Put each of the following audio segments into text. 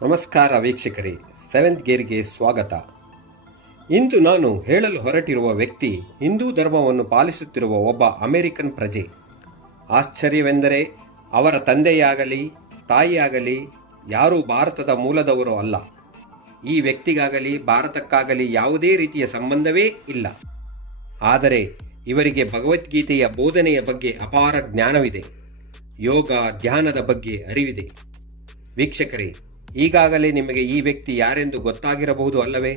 ನಮಸ್ಕಾರ ವೀಕ್ಷಕರೇ, ಸೆವೆಂತ್ ಗೇರ್ಗೆ ಸ್ವಾಗತ. ಇಂದು ನಾನು ಹೇಳಲು ಹೊರಟಿರುವ ವ್ಯಕ್ತಿ ಹಿಂದೂ ಧರ್ಮವನ್ನು ಪಾಲಿಸುತ್ತಿರುವ ಒಬ್ಬ ಅಮೆರಿಕನ್ ಪ್ರಜೆ. ಆಶ್ಚರ್ಯವೆಂದರೆ ಅವರ ತಂದೆಯಾಗಲಿ ತಾಯಿಯಾಗಲಿ ಯಾರೂ ಭಾರತದ ಮೂಲದವರು ಅಲ್ಲ. ಈ ವ್ಯಕ್ತಿಗಾಗಲಿ ಭಾರತಕ್ಕಾಗಲಿ ಯಾವುದೇ ರೀತಿಯ ಸಂಬಂಧವೇ ಇಲ್ಲ. ಆದರೆ ಇವರಿಗೆ ಭಗವದ್ಗೀತೆಯ ಬೋಧನೆಯ ಬಗ್ಗೆ ಅಪಾರ ಜ್ಞಾನವಿದೆ. ಯೋಗ ಧ್ಯಾನದ ಬಗ್ಗೆ ಅರಿವಿದೆ. ವೀಕ್ಷಕರೇ, ಈಗಾಗಲೇ ನಿಮಗೆ ಈ ವ್ಯಕ್ತಿ ಯಾರೆಂದು ಗೊತ್ತಾಗಿರಬಹುದು ಅಲ್ಲವೇ?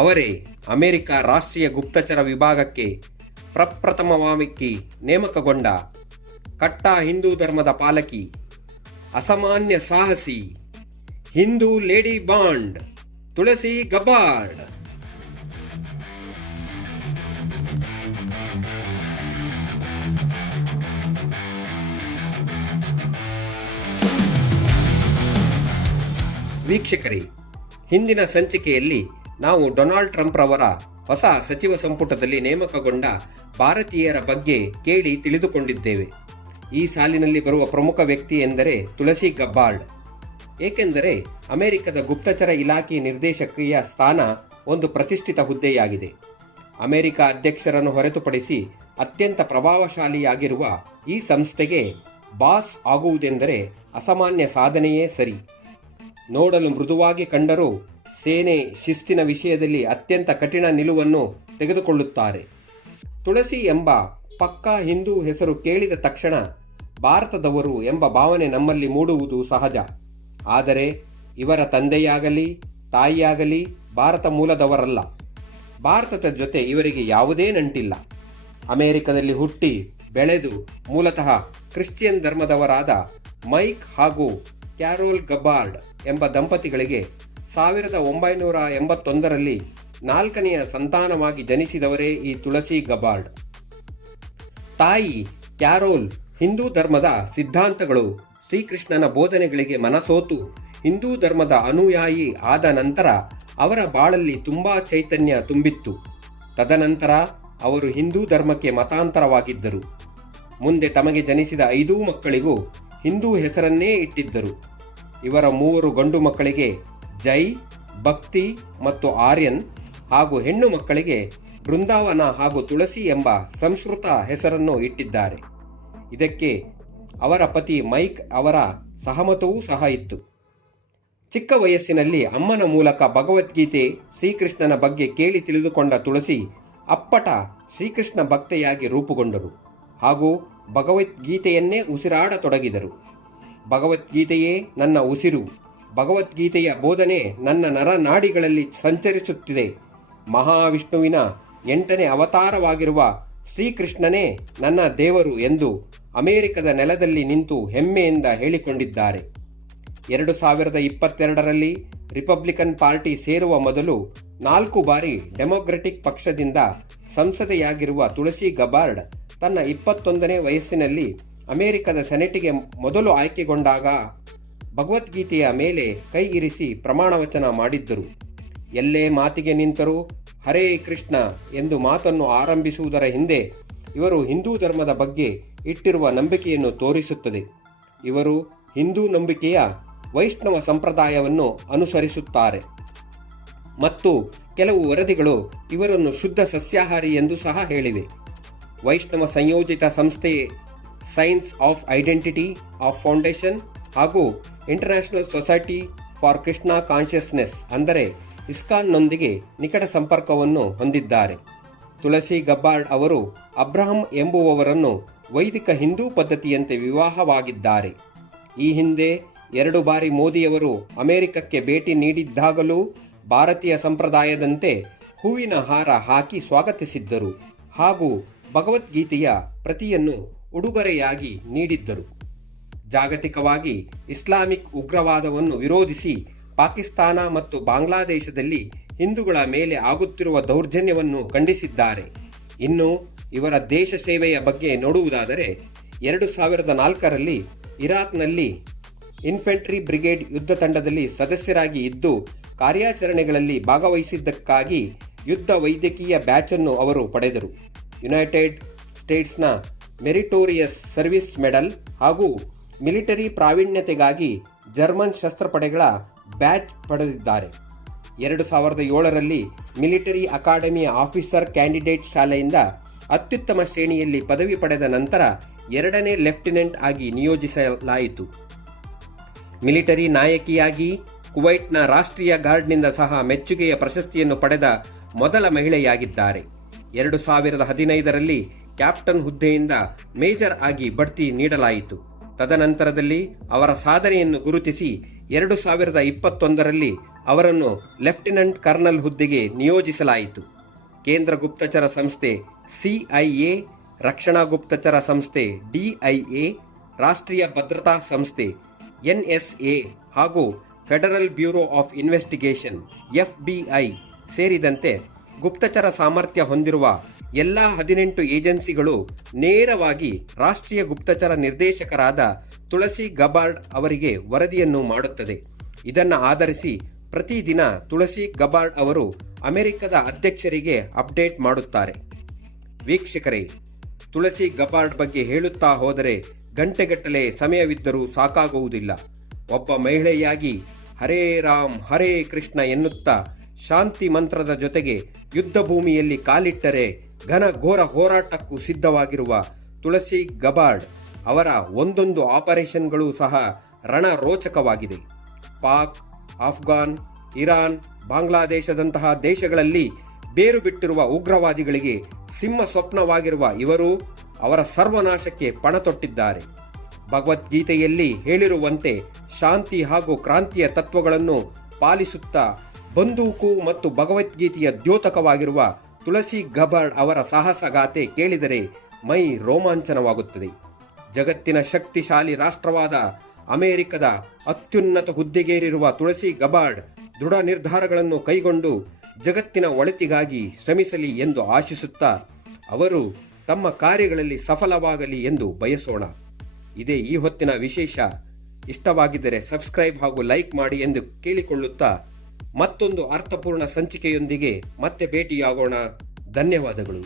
ಅವರೇ ಅಮೆರಿಕ ರಾಷ್ಟ್ರೀಯ ಗುಪ್ತಚರ ವಿಭಾಗಕ್ಕೆ ಪ್ರಪ್ರಥಮವಾಗಿ ನೇಮಕಗೊಂಡ ಕಟ್ಟಾ ಹಿಂದೂ ಧರ್ಮದ ಪಾಲಕಿ, ಅಸಾಮಾನ್ಯ ಸಾಹಸಿ, ಹಿಂದೂ ಲೇಡಿ ಬಾಂಡ್ ತುಳಸಿ ಗಬ್ಬಾರ್ಡ್. ವೀಕ್ಷಕರೇ, ಹಿಂದಿನ ಸಂಚಿಕೆಯಲ್ಲಿ ನಾವು ಡೊನಾಲ್ಡ್ ಟ್ರಂಪ್ ರವರ ಹೊಸ ಸಚಿವ ಸಂಪುಟದಲ್ಲಿ ನೇಮಕಗೊಂಡ ಭಾರತೀಯರ ಬಗ್ಗೆ ಕೇಳಿ ತಿಳಿದುಕೊಂಡಿದ್ದೇವೆ. ಈ ಸಾಲಿನಲ್ಲಿ ಬರುವ ಪ್ರಮುಖ ವ್ಯಕ್ತಿ ಎಂದರೆ ತುಳಸಿ ಗಬ್ಬಾರ್ಡ್. ಏಕೆಂದರೆ ಅಮೆರಿಕದ ಗುಪ್ತಚರ ಇಲಾಖೆ ನಿರ್ದೇಶಕಿಯ ಸ್ಥಾನ ಒಂದು ಪ್ರತಿಷ್ಠಿತ ಹುದ್ದೆಯಾಗಿದೆ. ಅಮೆರಿಕ ಅಧ್ಯಕ್ಷರನ್ನು ಹೊರತುಪಡಿಸಿ ಅತ್ಯಂತ ಪ್ರಭಾವಶಾಲಿಯಾಗಿರುವ ಈ ಸಂಸ್ಥೆಗೆ ಬಾಸ್ ಆಗುವುದೆಂದರೆ ಅಸಾಮಾನ್ಯ ಸಾಧನೆಯೇ ಸರಿ. ನೋಡಲು ಮೃದುವಾಗಿ ಕಂಡರೂ ಸೇನೆ ಶಿಸ್ತಿನ ವಿಷಯದಲ್ಲಿ ಅತ್ಯಂತ ಕಠಿಣ ನಿಲುವನ್ನು ತೆಗೆದುಕೊಳ್ಳುತ್ತಾರೆ. ತುಳಸಿ ಎಂಬ ಪಕ್ಕಾ ಹಿಂದೂ ಹೆಸರು ಕೇಳಿದ ತಕ್ಷಣ ಭಾರತದವರು ಎಂಬ ಭಾವನೆ ನಮ್ಮಲ್ಲಿ ಮೂಡುವುದು ಸಹಜ. ಆದರೆ ಇವರ ತಂದೆಯಾಗಲಿ ತಾಯಿಯಾಗಲಿ ಭಾರತ ಮೂಲದವರಲ್ಲ. ಭಾರತದ ಜೊತೆ ಇವರಿಗೆ ಯಾವುದೇ ನಂಟಿಲ್ಲ. ಅಮೆರಿಕದಲ್ಲಿ ಹುಟ್ಟಿ ಬೆಳೆದು ಮೂಲತಃ ಕ್ರಿಶ್ಚಿಯನ್ ಧರ್ಮದವರಾದ ಮೈಕ್ ಹಾಗೂ ಕ್ಯಾರೋಲ್ ಗಬ್ಬಾರ್ಡ್ ಎಂಬ ದಂಪತಿಗಳಿಗೆ 1981ರಲ್ಲಿ 4ನೆಯ ಸಂತಾನವಾಗಿ ಜನಿಸಿದವರೇ ಈ ತುಳಸಿ ಗಬ್ಬಾರ್ಡ್. ತಾಯಿ ಕ್ಯಾರೋಲ್ ಹಿಂದೂ ಧರ್ಮದ ಸಿದ್ಧಾಂತಗಳು, ಶ್ರೀಕೃಷ್ಣನ ಬೋಧನೆಗಳಿಗೆ ಮನಸೋತು ಹಿಂದೂ ಧರ್ಮದ ಅನುಯಾಯಿ ಆದ ನಂತರ ಅವರ ಬಾಳಲ್ಲಿ ತುಂಬಾ ಚೈತನ್ಯ ತುಂಬಿತ್ತು. ತದನಂತರ ಅವರು ಹಿಂದೂ ಧರ್ಮಕ್ಕೆ ಮತಾಂತರವಾಗಿದ್ದರು. ಮುಂದೆ ತಮಗೆ ಜನಿಸಿದ 5 ಮಕ್ಕಳಿಗೂ ಹಿಂದೂ ಹೆಸರನ್ನೇ ಇಟ್ಟಿದ್ದರು. ಇವರ 3 ಗಂಡು ಮಕ್ಕಳಿಗೆ ಜೈ, ಭಕ್ತಿ ಮತ್ತು ಆರ್ಯನ್ ಹಾಗೂ ಹೆಣ್ಣು ಮಕ್ಕಳಿಗೆ ಬೃಂದಾವನ ಹಾಗೂ ತುಳಸಿ ಎಂಬ ಸಂಸ್ಕೃತ ಹೆಸರನ್ನು ಇಟ್ಟಿದ್ದಾರೆ. ಇದಕ್ಕೆ ಅವರ ಪತಿ ಮೈಕ್ ಅವರ ಸಹಮತವೂ ಸಹ ಇತ್ತು. ಚಿಕ್ಕ ವಯಸ್ಸಿನಲ್ಲಿ ಅಮ್ಮನ ಮೂಲಕ ಭಗವದ್ಗೀತೆ, ಶ್ರೀಕೃಷ್ಣನ ಬಗ್ಗೆ ಕೇಳಿ ತಿಳಿದುಕೊಂಡ ತುಳಸಿ ಅಪ್ಪಟ ಶ್ರೀಕೃಷ್ಣ ಭಕ್ತೆಯಾಗಿ ರೂಪುಗೊಂಡರು ಹಾಗೂ ಭಗವದ್ಗೀತೆಯನ್ನೇ ಉಸಿರಾಡತೊಡಗಿದರು. ಭಗವದ್ಗೀತೆಯೇ ನನ್ನ ಉಸಿರು, ಭಗವದ್ಗೀತೆಯ ಬೋಧನೆ ನನ್ನ ನರನಾಡಿಗಳಲ್ಲಿ ಸಂಚರಿಸುತ್ತಿದೆ, ಮಹಾವಿಷ್ಣುವಿನ 8ನೇ ಅವತಾರವಾಗಿರುವ ಶ್ರೀಕೃಷ್ಣನೇ ನನ್ನ ದೇವರು ಎಂದು ಅಮೆರಿಕದ ನೆಲದಲ್ಲಿ ನಿಂತು ಹೆಮ್ಮೆಯಿಂದ ಹೇಳಿಕೊಂಡಿದ್ದಾರೆ. 2022ರಲ್ಲಿ ರಿಪಬ್ಲಿಕನ್ ಪಾರ್ಟಿ ಸೇರುವ ಮೊದಲು 4 ಬಾರಿ ಡೆಮೊಕ್ರೆಟಿಕ್ ಪಕ್ಷದಿಂದ ಸಂಸದೆಯಾಗಿರುವ ತುಳಸಿ ಗಬ್ಬಾರ್ಡ್ ತನ್ನ 21ನೇ ವಯಸ್ಸಿನಲ್ಲಿ ಅಮೆರಿಕದ ಸೆನೆಟಿಗೆ ಮೊದಲು ಆಯ್ಕೆಗೊಂಡಾಗ ಭಗವದ್ಗೀತೆಯ ಮೇಲೆ ಕೈ ಇರಿಸಿ ಪ್ರಮಾಣವಚನ ಮಾಡಿದ್ದರು. ಎಲ್ಲೇ ಮಾತಿಗೆ ನಿಂತರೂ ಹರೇ ಕೃಷ್ಣ ಎಂದು ಮಾತನ್ನು ಆರಂಭಿಸುವುದರ ಹಿಂದೆ ಇವರು ಹಿಂದೂ ಧರ್ಮದ ಬಗ್ಗೆ ಇಟ್ಟಿರುವ ನಂಬಿಕೆಯನ್ನು ತೋರಿಸುತ್ತದೆ. ಇವರು ಹಿಂದೂ ನಂಬಿಕೆಯ ವೈಷ್ಣವ ಸಂಪ್ರದಾಯವನ್ನು ಅನುಸರಿಸುತ್ತಾರೆ ಮತ್ತು ಕೆಲವು ವರದಿಗಳು ಇವರನ್ನು ಶುದ್ಧ ಸಸ್ಯಾಹಾರಿ ಎಂದು ಸಹ ಹೇಳಿವೆ. ವೈಷ್ಣವ ಸಂಯೋಜಿತ ಸಂಸ್ಥೆ science of identity of foundation ಹಾಗೂ international society for Krishna consciousness ಅಂದರೆ ಇಸ್ಕಾನ್ನೊಂದಿಗೆ ನಿಕಟ ಸಂಪರ್ಕವನ್ನು ಹೊಂದಿದ್ದಾರೆ. ತುಳಸಿ ಗಬ್ಬಾರ್ಡ್ ಅವರು ಅಬ್ರಹಂ ಎಂಬುವವರನ್ನು ವೈದಿಕ ಹಿಂದೂ ಪದ್ಧತಿಯಂತೆ ವಿವಾಹವಾಗಿದ್ದಾರೆ. ಈ ಹಿಂದೆ 2 ಬಾರಿ ಮೋದಿಯವರು ಅಮೆರಿಕಕ್ಕೆ ಭೇಟಿ ನೀಡಿದ್ದಾಗಲೂ ಭಾರತೀಯ ಸಂಪ್ರದಾಯದಂತೆ ಹೂವಿನ ಹಾರ ಹಾಕಿ ಸ್ವಾಗತಿಸಿದ್ದರು ಹಾಗೂ ಭಗವದ್ಗೀತೆಯ ಪ್ರತಿಯನ್ನು ಉಡುಗೊರೆಯಾಗಿ ನೀಡಿದ್ದರು. ಜಾಗತಿಕವಾಗಿ ಇಸ್ಲಾಮಿಕ್ ಉಗ್ರವಾದವನ್ನು ವಿರೋಧಿಸಿ ಪಾಕಿಸ್ತಾನ ಮತ್ತು ಬಾಂಗ್ಲಾದೇಶದಲ್ಲಿ ಹಿಂದೂಗಳ ಮೇಲೆ ಆಗುತ್ತಿರುವ ದೌರ್ಜನ್ಯವನ್ನು ಖಂಡಿಸಿದ್ದಾರೆ. ಇನ್ನು ಇವರ ದೇಶ ಸೇವೆಯ ಬಗ್ಗೆ ನೋಡುವುದಾದರೆ 2004ರಲ್ಲಿ ಇರಾಕ್ನಲ್ಲಿ ಇನ್ಫೆಂಟ್ರಿ ಬ್ರಿಗೇಡ್ ಯುದ್ಧ ತಂಡದಲ್ಲಿ ಸದಸ್ಯರಾಗಿ ಇದ್ದು ಕಾರ್ಯಾಚರಣೆಗಳಲ್ಲಿ ಭಾಗವಹಿಸಿದ್ದಕ್ಕಾಗಿ ಯುದ್ಧ ವೈದ್ಯಕೀಯ ಬ್ಯಾಚನ್ನು ಅವರು ಪಡೆದರು. ಯುನೈಟೆಡ್ ಸ್ಟೇಟ್ಸ್ನ ಮೆರಿಟೋರಿಯಸ್ ಸರ್ವಿಸ್ ಮೆಡಲ್ ಹಾಗೂ ಮಿಲಿಟರಿ ಪ್ರಾವೀಣ್ಯತೆಗಾಗಿ ಜರ್ಮನ್ ಶಸ್ತ್ರಪಡೆಗಳ ಬ್ಯಾಚ್ ಪಡೆದಿದ್ದಾರೆ. 2007ರಲ್ಲಿ ಮಿಲಿಟರಿ ಅಕಾಡೆಮಿಯ ಆಫೀಸರ್ ಕ್ಯಾಂಡಿಡೇಟ್ ಶಾಲೆಯಿಂದ ಅತ್ಯುತ್ತಮ ಶ್ರೇಣಿಯಲ್ಲಿ ಪದವಿ ಪಡೆದ ನಂತರ 2ನೇ ಲೆಫ್ಟಿನೆಂಟ್ ಆಗಿ ನಿಯೋಜಿಸಲಾಯಿತು. ಮಿಲಿಟರಿ ನಾಯಕಿಯಾಗಿ ಕುವೈಟ್ನ ರಾಷ್ಟ್ರೀಯ ಗಾರ್ಡ್ನಿಂದ ಸಹ ಮೆಚ್ಚುಗೆಯ ಪ್ರಶಸ್ತಿಯನ್ನು ಪಡೆದ ಮೊದಲ ಮಹಿಳೆಯಾಗಿದ್ದಾರೆ. 2015ರಲ್ಲಿ ಕ್ಯಾಪ್ಟನ್ ಹುದ್ದೆಯಿಂದ ಮೇಜರ್ ಆಗಿ ಬಡ್ತಿ ನೀಡಲಾಯಿತು. ತದನಂತರದಲ್ಲಿ ಅವರ ಸಾಧನೆಯನ್ನು ಗುರುತಿಸಿ 2021ರಲ್ಲಿ ಅವರನ್ನು ಲೆಫ್ಟಿನೆಂಟ್ ಕರ್ನಲ್ ಹುದ್ದೆಗೆ ನಿಯೋಜಿಸಲಾಯಿತು. ಕೇಂದ್ರ ಗುಪ್ತಚರ ಸಂಸ್ಥೆ CIA, ರಕ್ಷಣಾ ಗುಪ್ತಚರ ಸಂಸ್ಥೆ DIA, ರಾಷ್ಟ್ರೀಯ ಭದ್ರತಾ ಸಂಸ್ಥೆ NSA ಹಾಗೂ federal bureau of investigation FBI ಸೇರಿದಂತೆ ಗುಪ್ತಚರ ಸಾಮರ್ಥ್ಯ ಹೊಂದಿರುವ ಎಲ್ಲ 18 ಏಜೆನ್ಸಿಗಳು ನೇರವಾಗಿ ರಾಷ್ಟ್ರೀಯ ಗುಪ್ತಚರ ನಿರ್ದೇಶಕರಾದ ತುಳಸಿ ಗಬಾರ್ಡ್ ಅವರಿಗೆ ವರದಿಯನ್ನು ಮಾಡುತ್ತದೆ. ಇದನ್ನು ಆಧರಿಸಿ ಪ್ರತಿದಿನ ತುಳಸಿ ಗಬಾರ್ಡ್ ಅವರು ಅಮೆರಿಕದ ಅಧ್ಯಕ್ಷರಿಗೆ ಅಪ್ಡೇಟ್ ಮಾಡುತ್ತಾರೆ. ವೀಕ್ಷಕರೇ, ತುಳಸಿ ಗಬಾರ್ಡ್ ಬಗ್ಗೆ ಹೇಳುತ್ತಾ ಹೋದರೆ ಗಂಟೆಗಟ್ಟಲೆ ಸಮಯವಿದ್ದರೂ ಸಾಕಾಗುವುದಿಲ್ಲ. ಒಬ್ಬ ಮಹಿಳೆಯಾಗಿ ಹರೇ ರಾಮ್ ಹರೇ ಕೃಷ್ಣ ಎನ್ನುತ್ತಾ ಶಾಂತಿ ಮಂತ್ರದ ಜೊತೆಗೆ ಯುದ್ಧ ಭೂಮಿಯಲ್ಲಿ ಕಾಲಿಟ್ಟರೆ ಘನ ಘೋರ ಹೋರಾಟಕ್ಕೂ ಸಿದ್ಧವಾಗಿರುವ ತುಳಸಿ ಗಬಾರ್ಡ್ ಅವರ ಒಂದೊಂದು ಆಪರೇಷನ್ಗಳು ಸಹ ರಣರೋಚಕವಾಗಿದೆ. ಪಾಕ್, ಆಫ್ಘಾನ್, ಇರಾನ್, ಬಾಂಗ್ಲಾದೇಶದಂತಹ ದೇಶಗಳಲ್ಲಿ ಬೇರು ಬಿಟ್ಟಿರುವ ಉಗ್ರವಾದಿಗಳಿಗೆ ಸಿಂಹ ಸ್ವಪ್ನವಾಗಿರುವ ಇವರು ಅವರ ಸರ್ವನಾಶಕ್ಕೆ ಪಣ ತೊಟ್ಟಿದ್ದಾರೆ. ಭಗವದ್ಗೀತೆಯಲ್ಲಿ ಹೇಳಿರುವಂತೆ ಶಾಂತಿ ಹಾಗೂ ಕ್ರಾಂತಿಯ ತತ್ವಗಳನ್ನು ಪಾಲಿಸುತ್ತಾ ಬಂದೂಕು ಮತ್ತು ಭಗವದ್ಗೀತೆಯ ದ್ಯೋತಕವಾಗಿರುವ ತುಳಸಿ ಗಬಾರ್ಡ್ ಅವರ ಸಾಹಸಗಾಥೆ ಕೇಳಿದರೆ ಮೈ ರೋಮಾಂಚನವಾಗುತ್ತದೆ. ಜಗತ್ತಿನ ಶಕ್ತಿಶಾಲಿ ರಾಷ್ಟ್ರವಾದ ಅಮೆರಿಕದ ಅತ್ಯುನ್ನತ ಹುದ್ದೆಗೇರಿರುವ ತುಳಸಿ ಗಬಾರ್ಡ್ ದೃಢ ನಿರ್ಧಾರಗಳನ್ನು ಕೈಗೊಂಡು ಜಗತ್ತಿನ ಒಳಿತಿಗಾಗಿ ಶ್ರಮಿಸಲಿ ಎಂದು ಆಶಿಸುತ್ತಾ ಅವರು ತಮ್ಮ ಕಾರ್ಯಗಳಲ್ಲಿ ಸಫಲವಾಗಲಿ ಎಂದು ಬಯಸೋಣ. ಇದೇ ಈ ಹೊತ್ತಿನ ವಿಶೇಷ. ಇಷ್ಟವಾಗಿದ್ದರೆ ಸಬ್ಸ್ಕ್ರೈಬ್ ಹಾಗೂ ಲೈಕ್ ಮಾಡಿ ಎಂದು ಕೇಳಿಕೊಳ್ಳುತ್ತಾ ಮತ್ತೊಂದು ಅರ್ಥಪೂರ್ಣ ಸಂಚಿಕೆಯೊಂದಿಗೆ ಮತ್ತೆ ಭೇಟಿಯಾಗೋಣ. ಧನ್ಯವಾದಗಳು.